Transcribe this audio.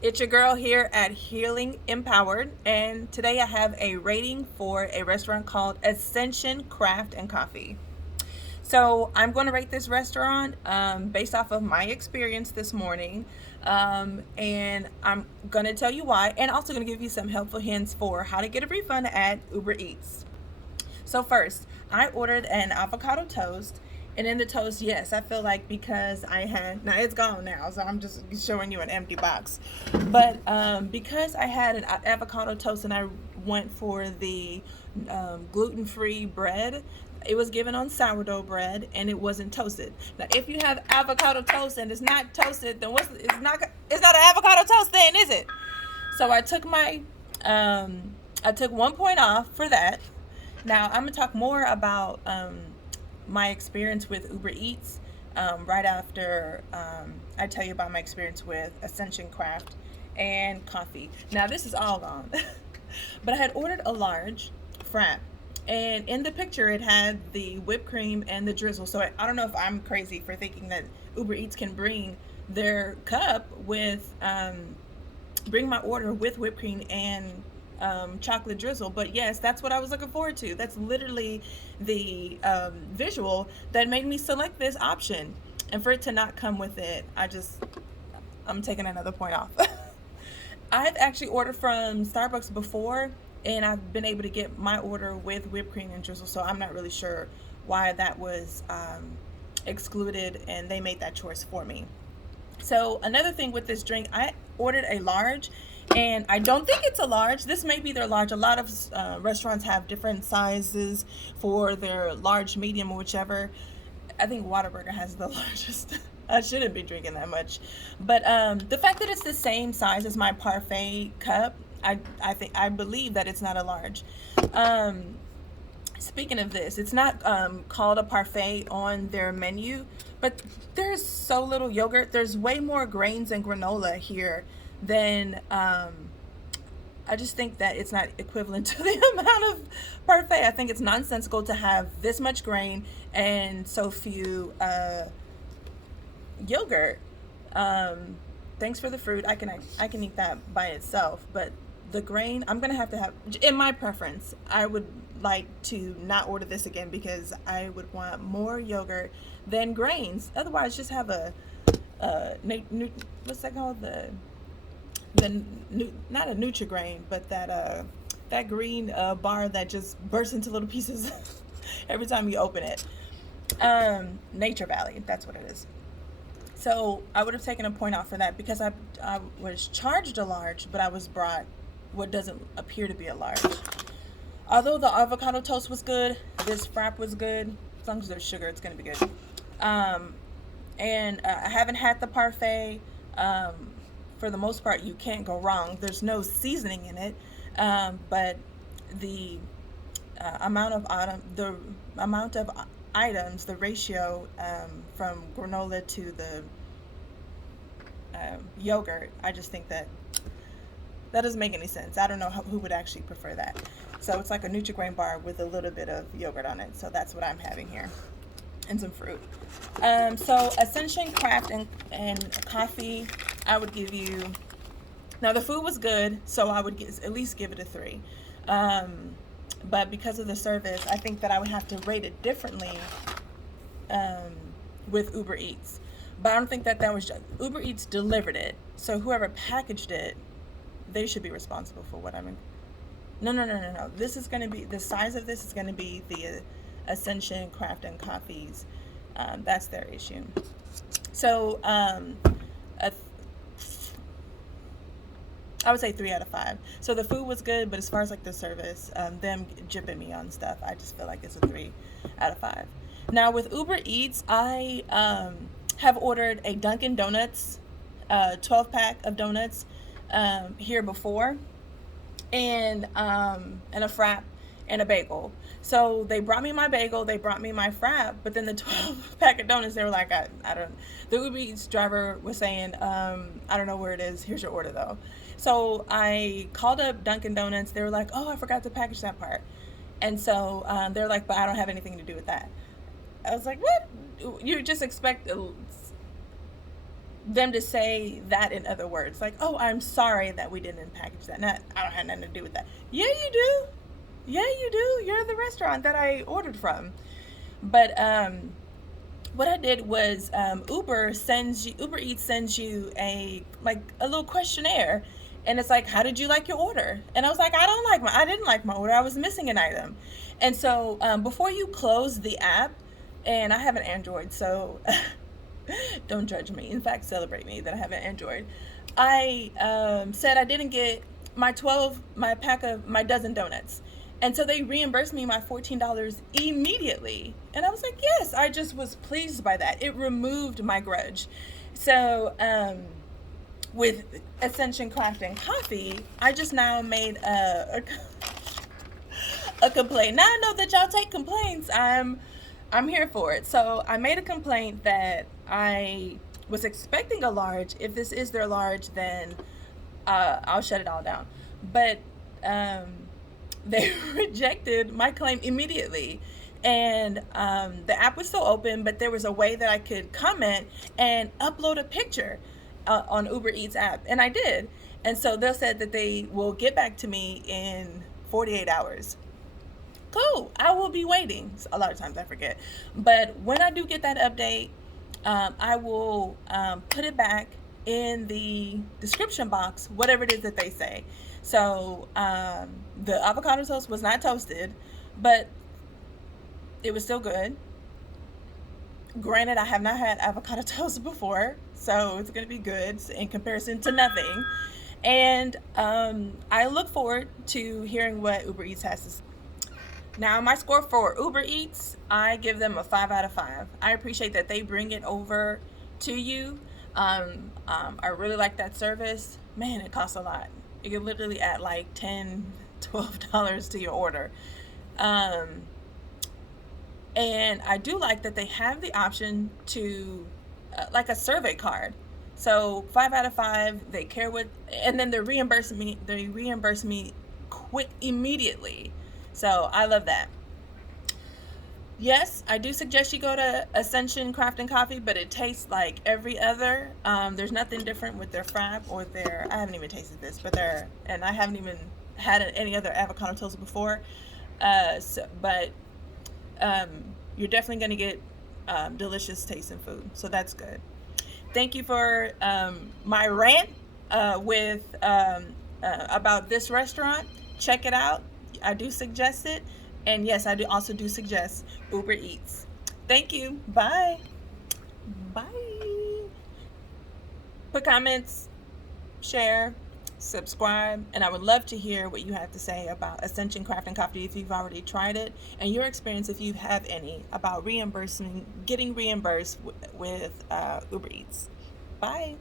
It's your girl here at Healing Empowered, and today I have a rating for a restaurant called Ascension Craft and Coffee. So I'm going to rate this restaurant based off of my experience this morning, and I'm going to tell you why, and also going to give you some helpful hints for how to get a refund at Uber Eats. So first, I ordered an avocado toast. And in the toast, yes, I feel like because I had, now it's gone now, so I'm just showing you an empty box. But because I had an avocado toast and I went for the gluten-free bread, it was given on sourdough bread and it wasn't toasted. Now, if you have avocado toast and it's not toasted, then it's not an avocado toast then, is it? So I took 1 point off for that. Now I'm gonna talk more about my experience with Uber Eats right after I tell you about my experience with Ascension Craft and coffee. Now this is all gone, but I had ordered a large frap, and in the picture it had the whipped cream and the drizzle. So I don't know if I'm crazy for thinking that Uber Eats can bring their cup with bring my order with whipped cream and chocolate drizzle. But yes, that's what I was looking forward to. That's literally the visual that made me select this option. And for it to not come with it, I'm taking another point off. I've actually ordered from Starbucks before, and I've been able to get my order with whipped cream and drizzle, so I'm not really sure why that was excluded and they made that choice for me. So another thing with this drink, I ordered a large, and I don't think it's a large. This may be their large. A lot of restaurants have different sizes for their large, medium, or whichever. I think Whataburger has the largest. I shouldn't be drinking that much, but the fact that it's the same size as my parfait cup, I believe that it's not a large. Um, Speaking of this, it's not called a parfait on their menu, but there's so little yogurt. There's way more grains and granola here than I just think that it's not equivalent to the amount of parfait. I think it's nonsensical to have this much grain and so few yogurt. Um, Thanks for the fruit. I can eat that by itself, but the grain I'm gonna have to have. In my preference, I would like to not order this again because I would want more yogurt than grains. Otherwise, just have what's that called, not a Nutrigrain, but that green bar that just bursts into little pieces every time you open it. Nature Valley, that's what it is. So I would have taken a point off for that because I was charged a large, but I was brought what doesn't appear to be a large. Although the avocado toast was good, this frap was good. As long as there's sugar, it's gonna be good. Um, and I haven't had the parfait. Um, for the most part, you can't go wrong. There's no seasoning in it, but the the amount of items, the ratio from granola to the yogurt, I just think that doesn't make any sense. I don't know who would actually prefer that. So it's like a Nutri-Grain bar with a little bit of yogurt on it. So that's what I'm having here, and some fruit. So Ascension Craft and coffee, I would give you. Now the food was good, so I would at least give it a 3. But because of the service, I think that I would have to rate it differently um, with Uber Eats. But I don't think that was just Uber Eats delivered it. So whoever packaged it, they should be responsible for what I'm in. No, no, no, no, no. This is going to be, the size of this is going to be the Ascension Craft and Coffees. That's their issue. So a I would say 3 out of 5. So the food was good, but as far as like the service, them jipping me on stuff, I just feel like it's a 3 out of 5. Now with Uber Eats, I have ordered a Dunkin' Donuts, 12 pack of donuts here before, and a frap and a bagel. So they brought me my bagel, they brought me my frap, but then the 12 pack of donuts, they were like, I don't. The Uber Eats driver was saying, I don't know where it is. Here's your order though. So I called up Dunkin' Donuts. They were like, oh, I forgot to package that part. And so they're like, but I don't have anything to do with that. I was like, what? You just expect them to say that in other words, like, "Oh, I'm sorry that we didn't package that." Not, I don't have nothing to do with that. Yeah, you do. Yeah, you do. You're the restaurant that I ordered from. But what I did was Uber Eats sends you a little questionnaire, and it's like, how did you like your order? And I was like, I didn't like my order. I was missing an item. And so before you close the app, and I have an Android, so don't judge me. In fact, celebrate me that I have an Android. I said I didn't get my dozen donuts. And so they reimbursed me my $14 immediately. And I was like, yes, I just was pleased by that. It removed my grudge. So with Ascension Craft and Coffee, I just now made a complaint. Now I know that y'all take complaints. I'm here for it. So I made a complaint that I was expecting a large. If this is their large, then I'll shut it all down. But they rejected my claim immediately. And the app was still open, but there was a way that I could comment and upload a picture on Uber Eats app. And I did. And so they said that they will get back to me in 48 hours. Cool. I will be waiting. A lot of times I forget. But when I do get that update, I will put it back in the description box, whatever it is that they say. So the avocado toast was not toasted, but it was still good. Granted, I have not had avocado toast before, so it's going to be good in comparison to nothing. And I look forward to hearing what Uber Eats has to say. Now, my score for Uber Eats, I give them a 5 out of 5. I appreciate that they bring it over to you. I really like that service. Man, it costs a lot. You can literally add like $10, $12 to your order. And I do like that they have the option to, like a survey card. So 5 out of 5, they care what, and then they reimburse me quick, immediately. So I love that. Yes, I do suggest you go to Ascension Craft and Coffee, but it tastes like every other. There's nothing different with their frap or I haven't even tasted this, and I haven't even had any other avocado toast before. But you're definitely going to get delicious tasting food. So that's good. Thank you for my rant about this restaurant. Check it out. I do suggest it. And yes, I also do suggest Uber Eats. Thank you. Bye. Bye. Put comments, share, subscribe, and I would love to hear what you have to say about Ascension Craft and Coffee if you've already tried it, and your experience if you have any about getting reimbursed with Uber Eats. Bye.